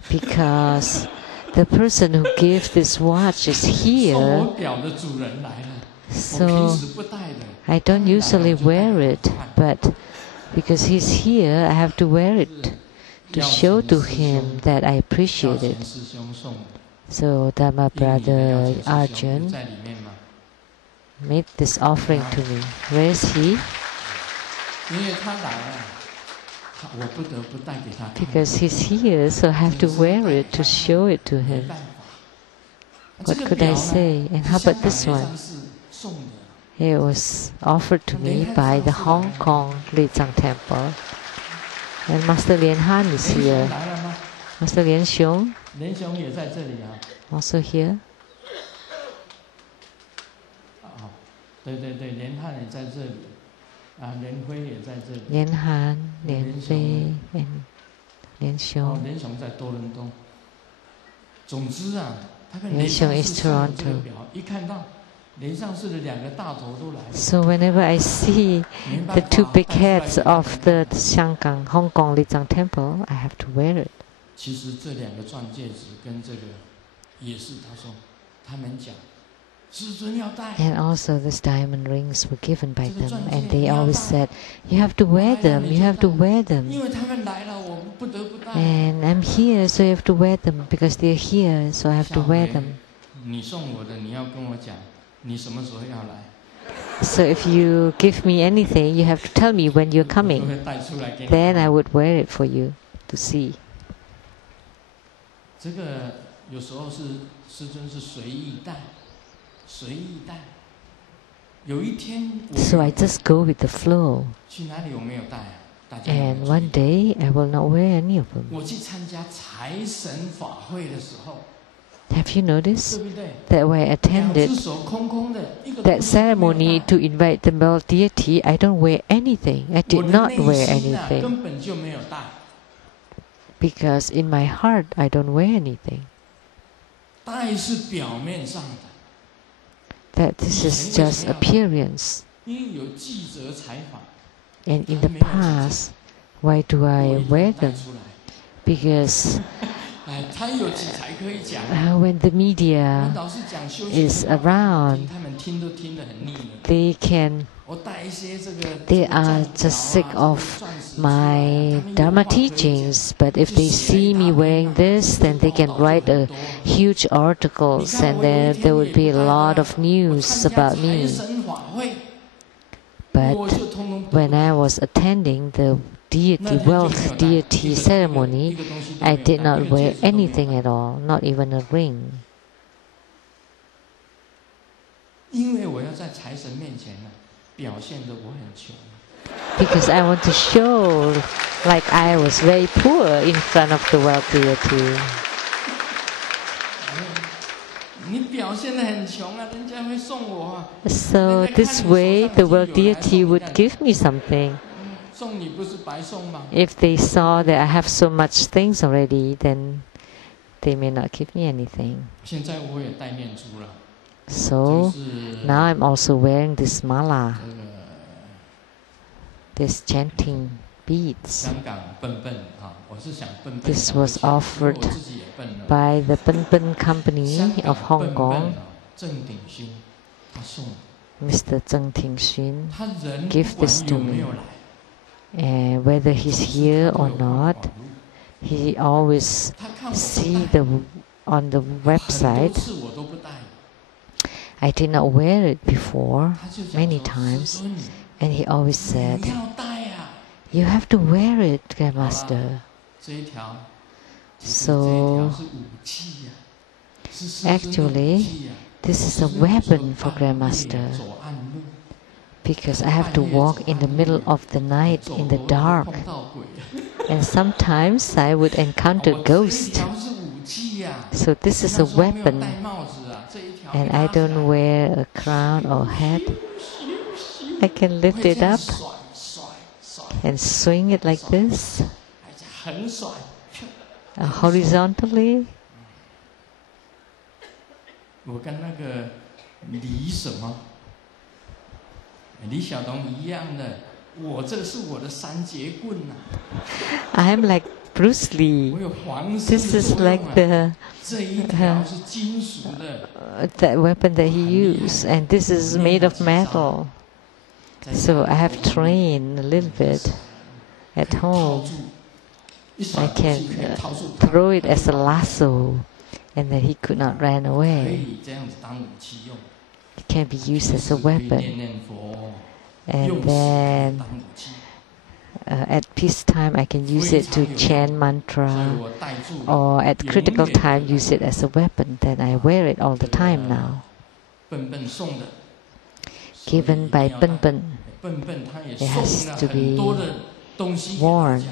Because the person who gave this watch is here, so I don't usually wear it, but because he's here, I have to wear it to show to him that I appreciate it. So Dharma brother Arjun made this offering to me. Where is he? Because he's here, so I have to wear it to show it to him. What could I say? And how about this one? It was offered to me by the Hong Kong Lian Temple. And Master Lian Han is here. Master Lian Xiong also here. Lian Han, Lian Fei, and Lian Xiong. Lian Xiong is Toronto. So whenever I see the 2 big heads of the Shangang, Hong Kong Lian Temple, I have to wear it. And also these diamond rings were given by them, and they always said, you have to wear them, you have to wear them. And I'm here, so you have to wear them, because they're here, so I have to wear them. So if you give me anything, you have to tell me when you're coming. Then I would wear it for you to see. 有时候是师尊是随意带，随意带。有一天， So I just go with the flow. 去哪里我没有带啊？大家 And one day I will not wear any of them. 我去参加财神法会的时候。 Have you noticed that when I attended that ceremony to invite the male deity, I don't wear anything. I did not wear anything. Because in my heart, I don't wear anything. That this is just appearance. And in the past, why do I wear them? Because when the media is around, they are just sick of my Dharma teachings. But if they see me wearing this, then they can write huge articles, and then there will be a lot of news about me. But when I was attending the wealth deity ceremony, I did not wear anything at all, not even a ring. Because I want to show like I was very poor in front of the wealth deity. So this way the wealth deity would give me something. If they saw that I have so much things already, then they may not give me anything. So now I'm also wearing this mala, this chanting beads. This was offered by the Pen Company of Hong Kong. Mr. Tsang gave this to me. And whether he's here or not, he always see on the website. I did not wear it before, many times, and he always said, "You have to wear it, Grandmaster." So actually, this is a weapon for Grandmaster. Because I have to walk in the middle of the night in the dark. And sometimes I would encounter ghosts. So this is a weapon. And I don't wear a crown or hat. I can lift it up and swing it like this. Horizontally. 李小龙一样的，我这是我的三节棍呐。I am like Bruce Lee. This is like that weapon that he used, and this is made of metal. So I have trained a little bit at home. I can throw it as a lasso, and then he could not run away. It can be used as a weapon. And then at peacetime I can use it to chant mantra, or at critical time use it as a weapon. Then I wear it all the time now. Given by Pen. It has to be worn.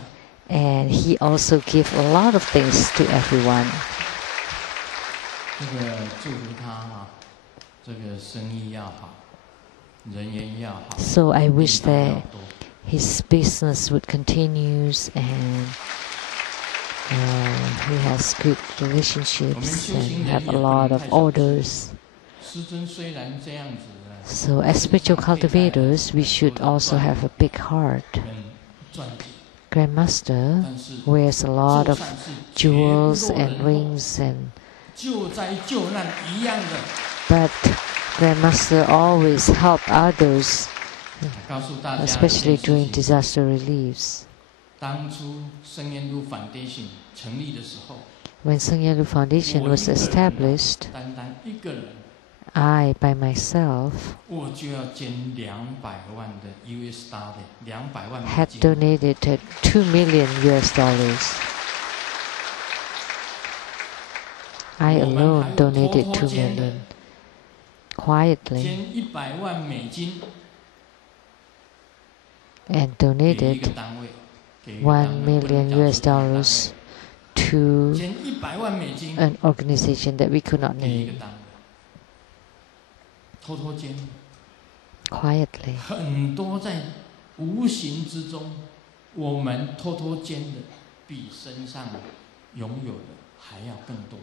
And he also gives a lot of things to everyone. So I wish that his business would continue, and he has good relationships and have a lot of orders. So as spiritual cultivators, we should also have a big heart. Grandmaster wears a lot of jewels and rings, but Grandmaster always help others, especially during disaster reliefs. When Sheng-yen Foundation was established, I, by myself, had donated $2 million. I alone donated 2 million quietly 100万美金 and donated $1 million to an organization that we could not name. Quietly. 很多在无形之中，我们偷偷捐的，比身上拥有的还要更多。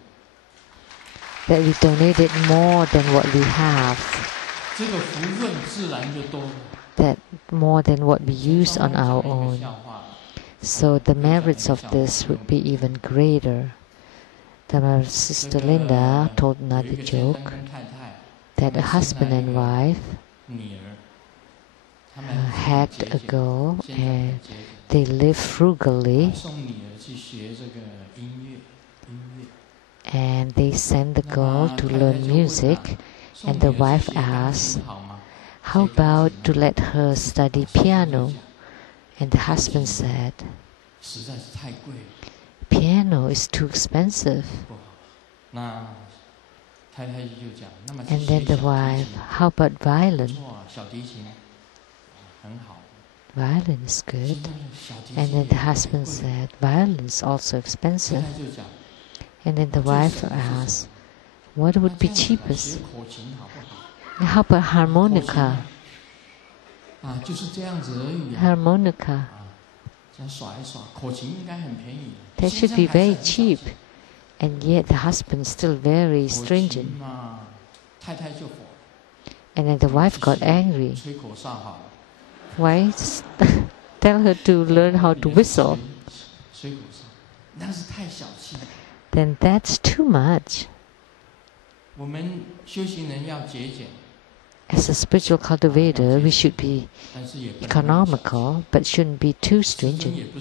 That we donated more than what we have. 这个福分自然就多了。 That more than what we use on our own. So the merits of this would be even greater. The Sister Linda told another joke that a husband and wife had a girl and they lived frugally, and they sent the girl to learn music, and the wife asked, how about to let her study piano? And the husband said, piano is too expensive. And then the wife, how about violin? Violin is good. And then the husband said, violin is also expensive. And then the wife asked, what would be cheapest? And how about harmonica? Harmonica. That should be very cheap. And yet the husband is still very stringent. And then the wife got angry. Why tell her to learn how to whistle? Then that's too much. As a spiritual cultivator, we should be economical, but shouldn't be too stringent.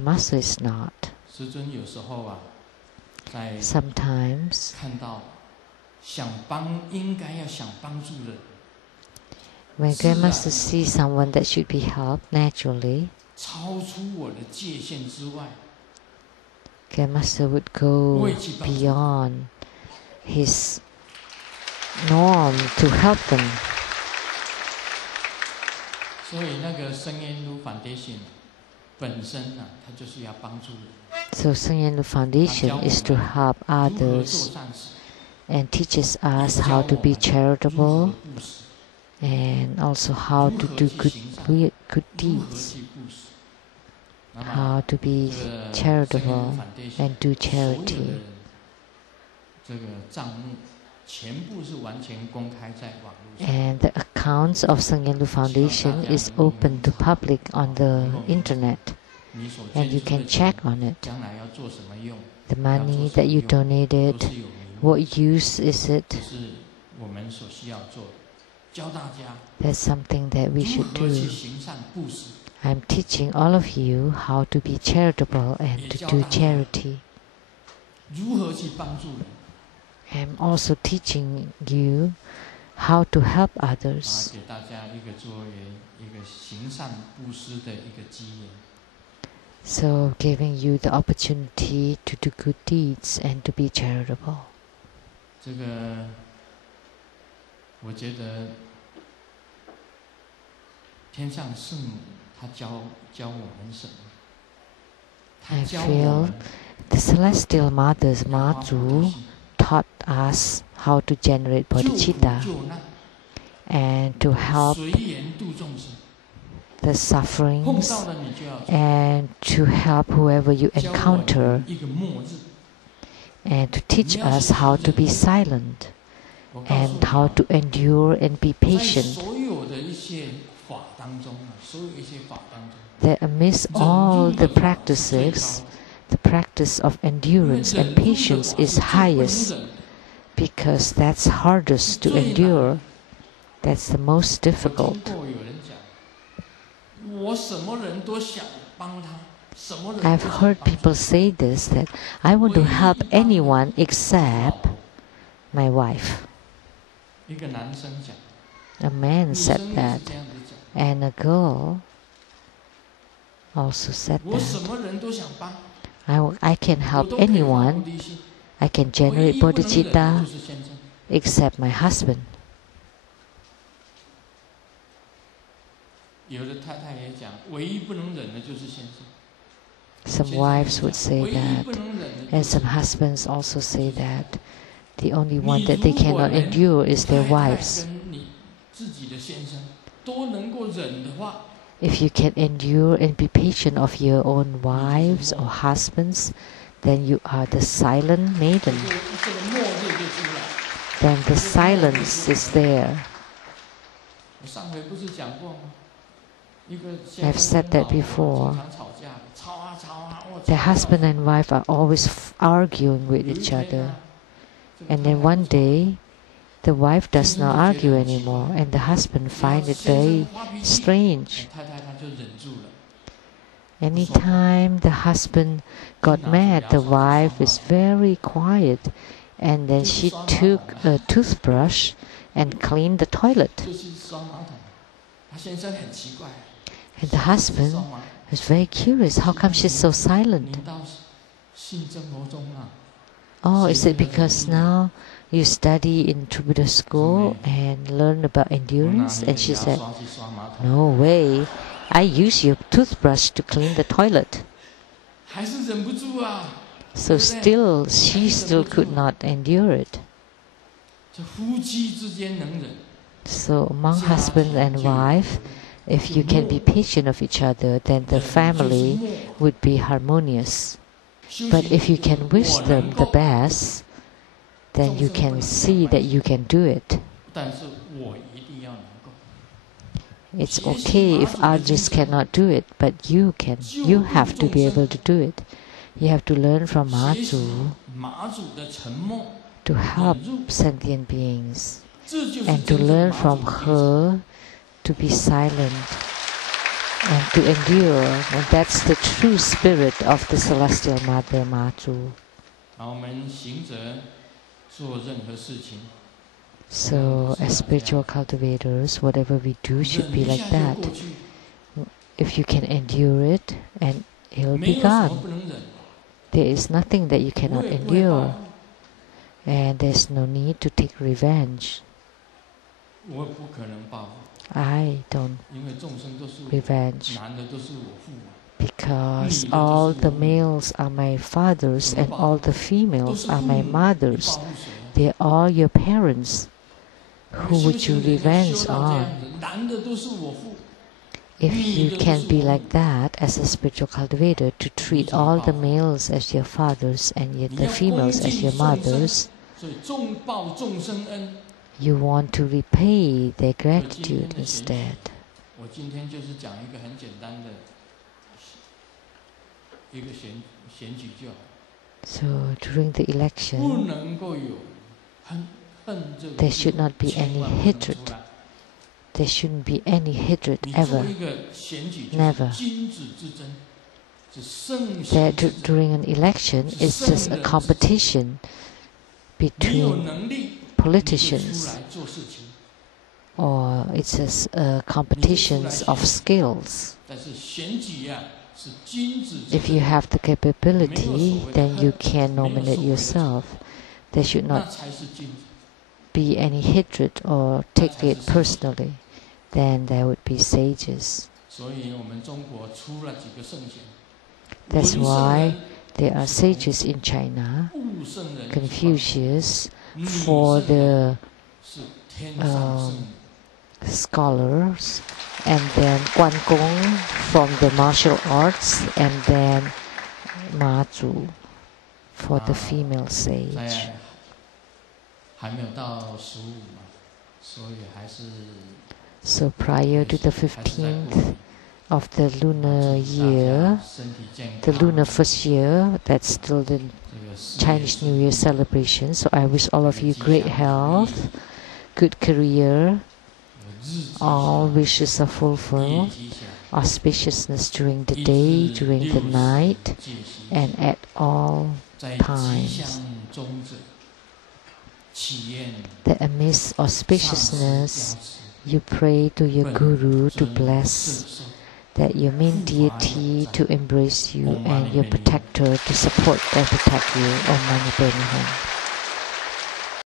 Master is not. Sometimes, when Grandmaster sees someone that should be helped naturally, Grandmaster would go beyond his norm to help them. So Sheng-yen Foundation is to help others and teaches us how to be charitable and also how to do good deeds, how to be charitable and do charity. And the accounts of Sheng-yen Foundation is open to public on the internet, and you can check on it. The money that you donated, what use is it? That's something that we should do. I'm teaching all of you how to be charitable and to do charity. I'm also teaching you how to help others. So giving you the opportunity to do good deeds and to be charitable. I feel the Celestial Mothers Mazu taught us how to generate bodhicitta and to help the sufferings and to help whoever you encounter and to teach us how to be silent and how to endure and be patient. That amidst all the practices, the practice of endurance and patience is highest because that's hardest to endure. That's the most difficult. I've heard people say this, that I want to help anyone except my wife. A man said that, and a girl also said that. I can help anyone I can generate bodhicitta except my husband. Some wives would say that, and some husbands also say that the only one that they cannot endure is their wives. If you can endure and be patient of your own wives or husbands, then you are the silent maiden. Then the silence is there. I've said that before. The husband and wife are always arguing with each other. And then one day, the wife does not argue anymore, and the husband finds it very strange. Anytime the husband got mad, the wife is very quiet, and then she took a toothbrush and cleaned the toilet. And the husband was very curious, how come she's so silent? Oh, is it because now you study in True Buddha school and learn about endurance? And she said, no way, I use your toothbrush to clean the toilet. So she still could not endure it. So among husband and wife, if you can be patient of each other, then the family would be harmonious. But if you can wish them the best, then you can see that you can do it. It's okay if others cannot do it, but you can. You have to be able to do it. You have to learn from Mazu to help sentient beings, and to learn from her to be silent and to endure. And that's the true spirit of the Celestial Mother Mazu. So, as spiritual cultivators, whatever we do should be like that. If you can endure it, and it'll be gone. There is nothing that you cannot endure, and there's no need to take revenge. I don't revenge because all the males are my fathers and all the females are my mothers. They're all your parents. Who would you revenge on? If you can be like that as a spiritual cultivator, to treat all the males as your fathers and yet the females as your mothers, you want to repay their gratitude instead. So during the election, there should not be any hatred. There shouldn't be any hatred ever. Never. That during an election, it's just a competition between politicians, or it's just competitions of skills. If you have the capability, then you can nominate yourself. There should not be any hatred or take it personally. Then there would be sages. That's why there are sages in China, Confucius for the scholars, and then Guan Gong from the martial arts, and then Mazu for the female sage. So prior to the 15th of the lunar year, the lunar first year, that's still the Chinese New Year celebration. So I wish all of you great health, good career, all wishes are fulfilled, auspiciousness during the day, during the night, and at all times. That amidst auspiciousness, you pray to your Guru to bless that your main deity to embrace you and your protector to support and protect you. Om Mani Padme Hum.